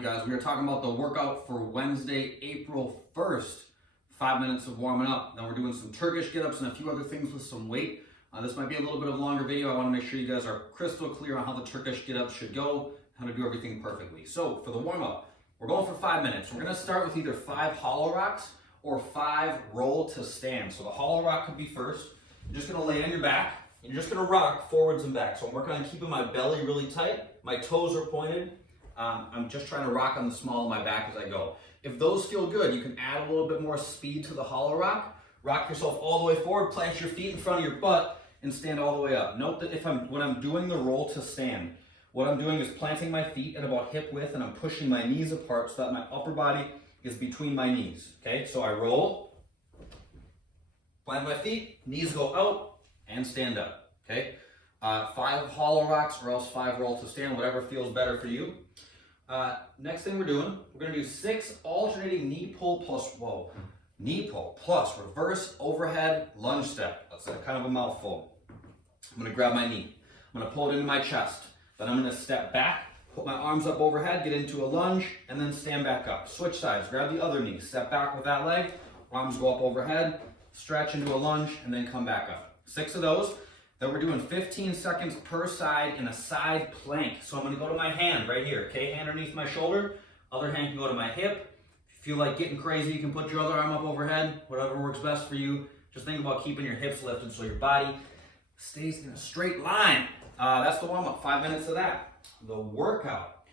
you guys. We are talking about the workout for Wednesday, April 1st. 5 minutes of warming up. Then we're doing some Turkish get-ups and a few other things with some weight. This might be a little bit of a longer video. I want to make sure you guys are crystal clear on how the Turkish get-ups should go, how to do everything perfectly. So for the warm-up, we're going for 5 minutes. We're going to start with either 5 hollow rocks or 5 roll to stand. So the hollow rock could be first. You're just going to lay on your back. And you're just going to rock forwards and back. So I'm working on keeping my belly really tight. My toes are pointed. I'm just trying to rock on the small of my back as I go. If those feel good, you can add a little bit more speed to the hollow rock. Rock yourself all the way forward, plant your feet in front of your butt, and stand all the way up. Note that when I'm doing the roll to stand, what I'm doing is planting my feet at about hip width, and I'm pushing my knees apart so that my upper body is between my knees. Okay, so I roll, plant my feet, knees go out, and stand up. Okay, 5 hollow rocks or else 5 roll to stand, whatever feels better for you. Next thing we're gonna do 6 alternating knee pull plus reverse overhead lunge step. That's kind of a mouthful. I'm gonna grab my knee. I'm gonna pull it into my chest. Then I'm gonna step back, put my arms up overhead, get into a lunge, and then stand back up. Switch sides, grab the other knee, step back with that leg, arms go up overhead, stretch into a lunge, and then come back up. 6 of those. Then we're doing 15 seconds per side in a side plank. So I'm gonna go to my hand right here, okay? Hand underneath my shoulder, other hand can go to my hip. If you feel like getting crazy, you can put your other arm up overhead, whatever works best for you. Just think about keeping your hips lifted so your body stays in a straight line. That's the warm up, 5 minutes of that. The workout,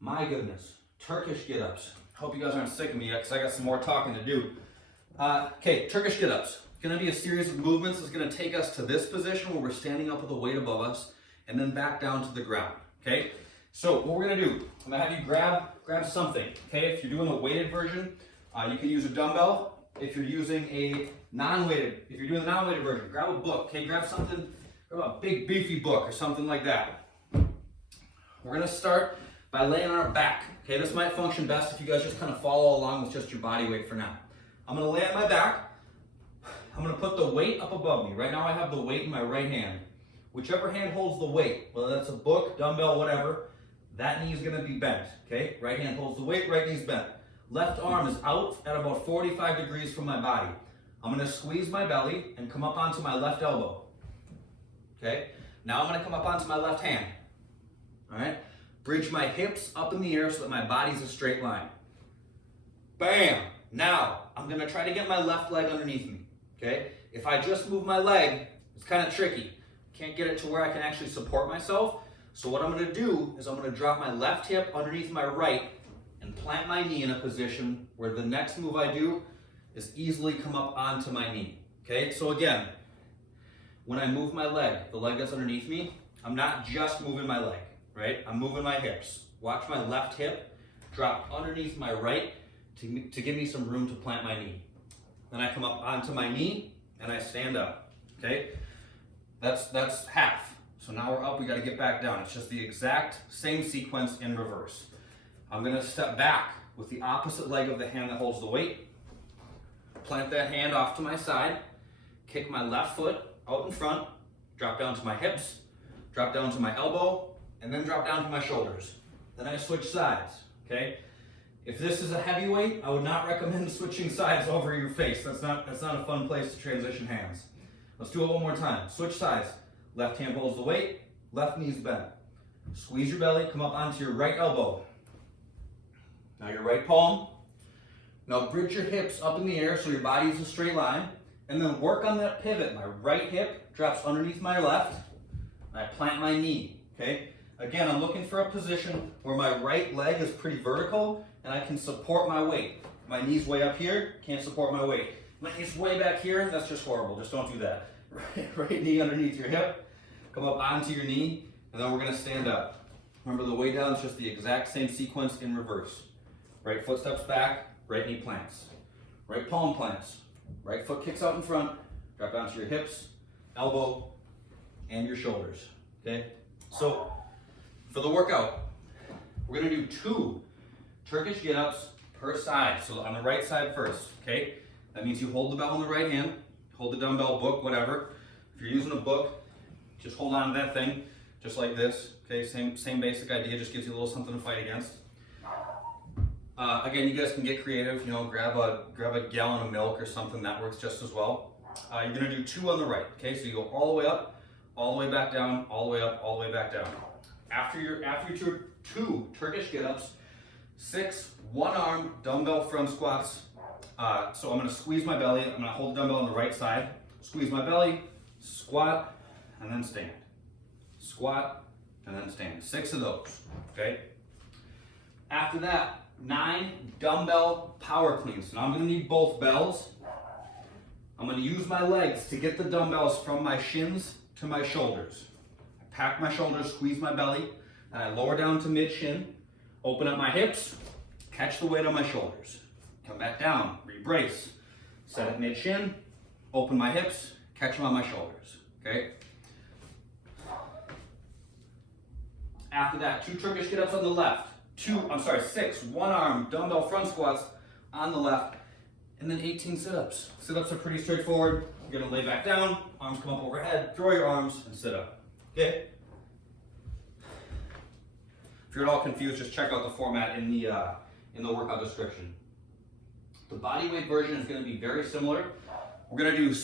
my goodness, Turkish get-ups. Hope you guys aren't sick of me yet because I got some more talking to do. Okay, Turkish get-ups. It's going to be a series of movements that's going to take us to this position where we're standing up with a weight above us and then back down to the ground, okay? So what we're going to do, I'm going to have you grab something, okay? If you're doing a weighted version, you can use a dumbbell. If you're using a non-weighted, if you're doing the non-weighted version, grab a book, okay? Grab a big beefy book or something like that. We're going to start by laying on our back, okay? This might function best if you guys just kind of follow along with just your body weight for now. I'm going to lay on my back. I'm going to put the weight up above me. Right now I have the weight in my right hand. Whichever hand holds the weight, whether that's a book, dumbbell, whatever, that knee is going to be bent, okay? Right hand holds the weight, right knee's bent. Left arm is out at about 45 degrees from my body. I'm going to squeeze my belly and come up onto my left elbow, okay? Now I'm going to come up onto my left hand, all right? Bridge my hips up in the air so that my body's a straight line. Bam! Now, I'm going to try to get my left leg underneath me. Okay, if I just move my leg, it's kind of tricky. Can't get it to where I can actually support myself. So what I'm going to do is I'm going to drop my left hip underneath my right and plant my knee in a position where the next move I do is easily come up onto my knee. Okay, so again, when I move my leg, the leg that's underneath me, I'm not just moving my leg, right? I'm moving my hips. Watch my left hip drop underneath my right to give me some room to plant my knee. Then I come up onto my knee and I stand up, okay? That's half. So now we're up, we gotta get back down. It's just the exact same sequence in reverse. I'm gonna step back with the opposite leg of the hand that holds the weight, plant that hand off to my side, kick my left foot out in front, drop down to my hips, drop down to my elbow, and then drop down to my shoulders. Then I switch sides, okay? If this is a heavyweight, I would not recommend switching sides over your face. That's not a fun place to transition hands. Let's do it one more time. Switch sides. Left hand holds the weight, left knee's bent. Squeeze your belly, come up onto your right elbow. Now your right palm. Now bridge your hips up in the air so your body's a straight line. And then work on that pivot. My right hip drops underneath my left. And I plant my knee, okay? Again, I'm looking for a position where my right leg is pretty vertical and I can support my weight. My knee's way up here, can't support my weight. My knee's way back here, that's just horrible. Just don't do that. Right knee underneath your hip, come up onto your knee, and then we're gonna stand up. Remember, the way down is just the exact same sequence in reverse. Right foot steps back, right knee plants. Right palm plants. Right foot kicks out in front, drop down to your hips, elbow, and your shoulders, okay? So, for the workout, we're gonna do 2 Turkish get-ups per side. So on the right side first, okay? That means you hold the bell in the right hand, hold the dumbbell, book, whatever. If you're using a book, just hold on to that thing, just like this, okay? Same basic idea, just gives you a little something to fight against. Again, you guys can get creative, you know, grab a gallon of milk or something, that works just as well. You're gonna do 2 on the right, okay? So you go all the way up, all the way back down, all the way up, all the way back down. After your 2 Turkish get-ups, 6 one-arm dumbbell front squats. So I'm gonna squeeze my belly, I'm gonna hold the dumbbell on the right side, squeeze my belly, squat, and then stand. Squat, and then stand. 6 of those, okay? After that, 9 dumbbell power cleans. Now I'm gonna need both bells. I'm gonna use my legs to get the dumbbells from my shins to my shoulders. I pack my shoulders, squeeze my belly, and I lower down to mid-shin, open up my hips, catch the weight on my shoulders. Come back down, re-brace, set at mid-shin, open my hips, catch them on my shoulders, okay? After that, 2 Turkish get-ups on the left, 6 one-arm dumbbell front squats on the left, and then 18 sit-ups. Sit-ups are pretty straightforward. You're gonna lay back down, arms come up overhead, throw your arms, and sit up, okay? If you're at all confused, just check out the format in the workout description. The body weight version is gonna be very similar. We're gonna do,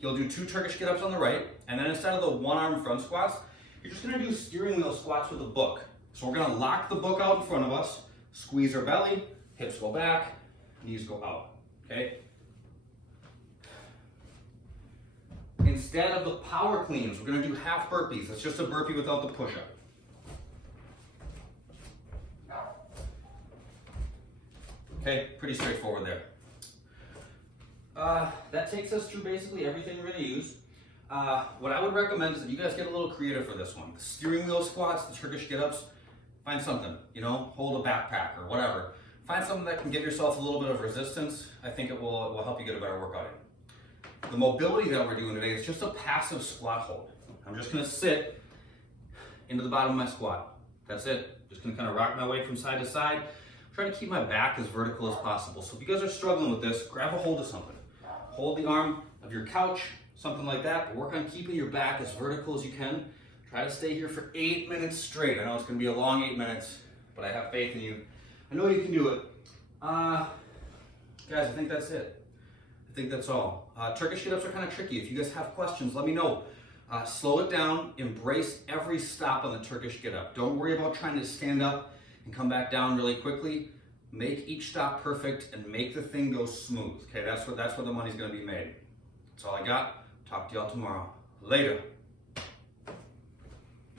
you'll do 2 Turkish get-ups on the right, and then instead of the one-arm front squats, you're just gonna do steering wheel squats with a book. So we're gonna lock the book out in front of us, squeeze our belly, hips go back, knees go out, okay? Instead of the power cleans, we're gonna do half burpees. It's just a burpee without the push-up. Okay, pretty straightforward there. That takes us through basically everything we're gonna use. What I would recommend is that you guys get a little creative for this one. The steering wheel squats, the Turkish get-ups, find something, you know, hold a backpack or whatever. Find something that can give yourself a little bit of resistance. I think it will help you get a better workout in. The mobility that we're doing today is just a passive squat hold. I'm just gonna sit into the bottom of my squat. That's it. Just gonna kind of rock my weight from side to side. Try to keep my back as vertical as possible. So if you guys are struggling with this, grab a hold of something. Hold the arm of your couch, something like that, but work on keeping your back as vertical as you can. Try to stay here for 8 minutes straight. I know it's gonna be a long 8 minutes, but I have faith in you. I know you can do it. Guys, I think that's it. I think that's all. Turkish get-ups are kind of tricky. If you guys have questions, let me know. Slow it down, embrace every stop on the Turkish get-up. Don't worry about trying to stand up and come back down really quickly. Make each stop perfect and make the thing go smooth. Okay, that's where the money's gonna be made. That's all I got. Talk to y'all tomorrow. Later.